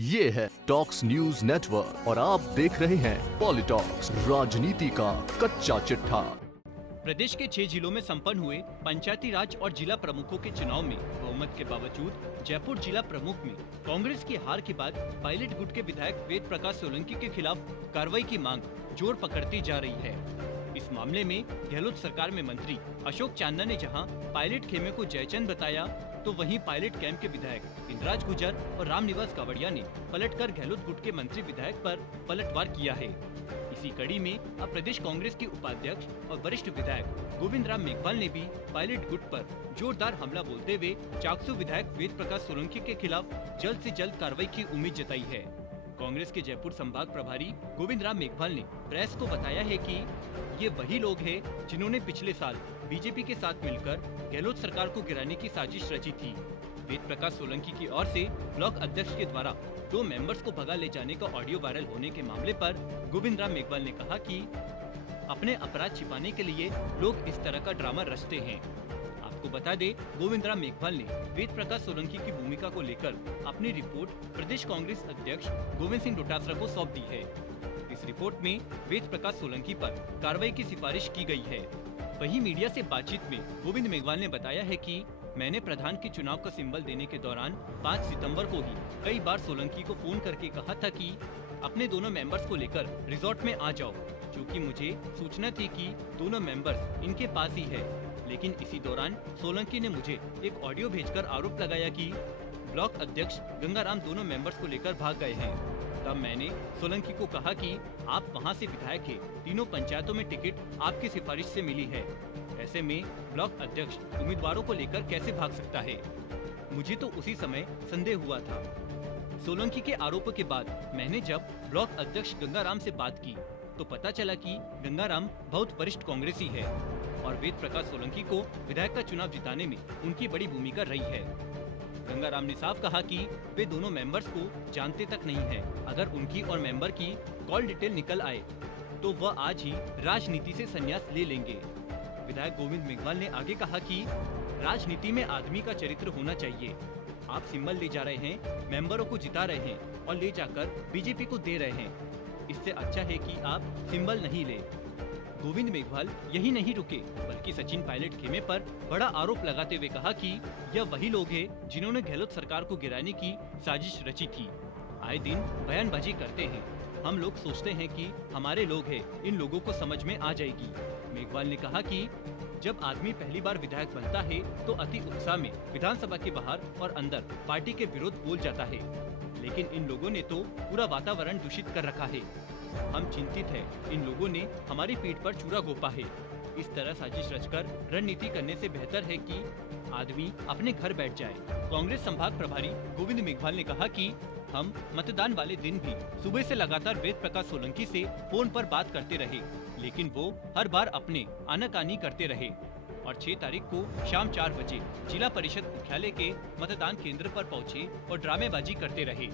ये है talks news network और आप देख रहे हैं पॉलिटॉक्स, राजनीति का कच्चा चिट्ठा। प्रदेश के 6 जिलों में संपन्न हुए पंचायती राज और जिला प्रमुखों के चुनाव में बहुमत के बावजूद जयपुर जिला प्रमुख में कांग्रेस की हार के बाद पायलट गुट के विधायक वेद प्रकाश सोलंकी के खिलाफ कार्रवाई की मांग जोर पकड़ती जा रही है। इस मामले में गहलोत सरकार में मंत्री अशोक चांदना ने जहां पायलट खेमे को जयचंद बताया, तो वहीं पायलट कैंप के विधायक इंद्राज गुर्जर और रामनिवास कावड़िया ने पलटकर गहलोत गुट के मंत्री विधायक पर पलटवार किया है। इसी कड़ी में अब प्रदेश कांग्रेस के उपाध्यक्ष और वरिष्ठ विधायक गोविंद राम मेघवाल ने भी पायलट गुट पर जोरदार हमला बोलते हुए चाकसू विधायक वेद प्रकाश सोलंकी के खिलाफ जल्द से जल्द कार्रवाई की उम्मीद जताई है। कांग्रेस के जयपुर संभाग प्रभारी गोविंद राम मेघवाल ने प्रेस को बताया है कि ये वही लोग हैं जिन्होंने पिछले साल बीजेपी के साथ मिलकर गहलोत सरकार को गिराने की साजिश रची थी। वेद प्रकाश सोलंकी की ओर से ब्लॉक अध्यक्ष के द्वारा 2 मेंबर्स को भगा ले जाने का ऑडियो वायरल होने के मामले पर गोविंद राम मेघवाल ने कहा कि अपने अपराध छिपाने के लिए लोग इस तरह का ड्रामा रचते हैं। आपको बता दें, गोविंद राम मेघवाल ने वेद प्रकाश सोलंकी की भूमिका को लेकर अपनी रिपोर्ट प्रदेश कांग्रेस अध्यक्ष गोविंद सिंह डोटासरा को सौंप दी है। इस रिपोर्ट में वेद प्रकाश सोलंकी पर कार्रवाई की सिफारिश की गई है। वहीं मीडिया से बातचीत में गोविंद मेघवाल ने बताया है कि मैंने प्रधान के चुनाव का सिंबल देने के दौरान 5 सितंबर को ही कई बार सोलंकी को फोन करके कहा था कि अपने दोनों मेंबर्स को लेकर रिजॉर्ट में आ जाओ, क्योंकि मुझे सूचना थी कि दोनों मेंबर्स इनके पास ही है। लेकिन इसी दौरान सोलंकी ने मुझे एक ऑडियो भेजकर आरोप लगाया कि ब्लॉक अध्यक्ष गंगाराम दोनों मेंबर्स को लेकर भाग गए हैं। तब मैंने सोलंकी को कहा कि आप वहां से विधायक हैं, तीनों पंचायतों में टिकट आपकी सिफारिश से मिली है, ऐसे में ब्लॉक अध्यक्ष उम्मीदवारों को लेकर कैसे भाग सकता है। मुझे तो उसी समय संदेह हुआ था। सोलंकी के आरोपों के बाद मैंने जब ब्लॉक अध्यक्ष गंगाराम से बात की तो पता चला कि गंगाराम बहुत वरिष्ठ कांग्रेसी है और वेद प्रकाश सोलंकी को विधायक का चुनाव जिताने में उनकी बड़ी भूमिका रही है। गंगाराम ने साफ कहा कि वे दोनों मेंबर्स को जानते तक नहीं है। अगर उनकी और मेंबर की कॉल डिटेल निकल आए तो वह आज ही राजनीति से संन्यास ले लेंगे। विधायक गोविंद मेघवाल ने आगे कहा कि राजनीति में आदमी का चरित्र होना चाहिए। आप सिंबल ले जा रहे हैं, मेंबरों को जिता रहे हैं और ले जाकर बीजेपी को दे रहे हैं। इससे अच्छा है कि आप सिंबल नहीं ले। गोविंद मेघवाल यही नहीं रुके, बल्कि सचिन पायलट खेमे पर बड़ा आरोप लगाते हुए कहा कि यह वही लोग हैं जिन्होंने गहलोत सरकार को गिराने की साजिश रची थी। आए दिन बयानबाजी करते हैं, हम लोग सोचते हैं कि हमारे लोग हैं, इन लोगों को समझ में आ जाएगी। मेघवाल ने कहा कि जब आदमी पहली बार विधायक बनता है तो अति उत्साह में विधानसभा के बाहर और अंदर पार्टी के विरोध बोल जाता है, लेकिन इन लोगों ने तो पूरा वातावरण दूषित कर रखा है। हम चिंतित हैं, इन लोगों ने हमारी पीठ पर चूरा घोंपा है। इस तरह साजिश रचकर रणनीति करने से बेहतर है कि आदमी अपने घर बैठ जाए। कांग्रेस संभाग प्रभारी गोविंद मेघवाल ने कहा कि हम मतदान वाले दिन भी सुबह से लगातार वेद प्रकाश सोलंकी से फोन पर बात करते रहे, लेकिन वो हर बार अपने आनाकानी करते रहे और 6 तारीख को शाम 4 बजे जिला परिषद मुख्यालय के मतदान केंद्र पर पहुंचे और ड्रामेबाजी करते रहे।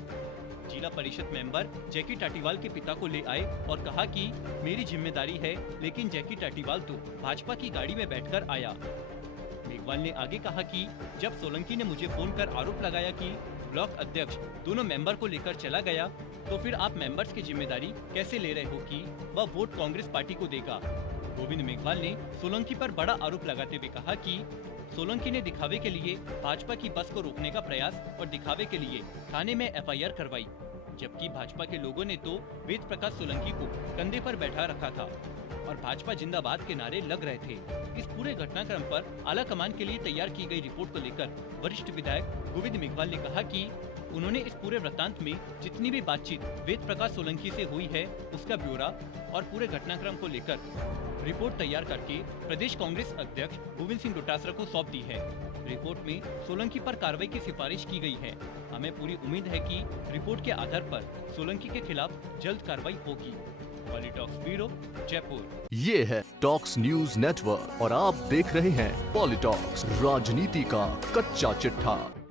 जिला परिषद मेंबर जैकी टाटीवाल के पिता को ले आए और कहा कि मेरी जिम्मेदारी है, लेकिन जैकी टाटीवाल तो भाजपा की गाड़ी में बैठकर आया। मेघवाल ने आगे कहा कि जब सोलंकी ने मुझे फोन कर आरोप लगाया कि ब्लॉक अध्यक्ष दोनों मेंबर को लेकर चला गया, तो फिर आप मेंबर्स की जिम्मेदारी कैसे ले रहे हो कि वह वोट कांग्रेस पार्टी को देगा। गोविंद मेघवाल ने सोलंकी पर बड़ा आरोप लगाते हुए कहा कि सोलंकी ने दिखावे के लिए भाजपा की बस को रोकने का प्रयास और दिखावे के लिए थाने में FIR करवाई, जबकि भाजपा के लोगों ने तो वेद प्रकाश सोलंकी को कंधे पर बैठा रखा था और भाजपा जिंदाबाद के नारे लग रहे थे। इस पूरे घटनाक्रम पर आला कमान के लिए तैयार की गई रिपोर्ट को लेकर वरिष्ठ विधायक गोविंद मेघवाल ने कहा कि उन्होंने इस पूरे वृत्तांत में जितनी भी बातचीत वेद प्रकाश सोलंकी से हुई है उसका ब्यौरा और पूरे घटनाक्रम को लेकर रिपोर्ट तैयार करके प्रदेश कांग्रेस अध्यक्ष गोविंद सिंह डोटासरा को सौंप दी है। रिपोर्ट में सोलंकी पर कार्रवाई की सिफारिश की गई है। हमें पूरी उम्मीद है कि रिपोर्ट के आधार पर सोलंकी के खिलाफ जल्द कार्रवाई होगी। पॉलिटॉक्स ब्यूरो, जयपुर। ये है टॉक्स न्यूज नेटवर्क और आप देख रहे हैं पॉलिटॉक्स, राजनीति का कच्चा चिट्ठा।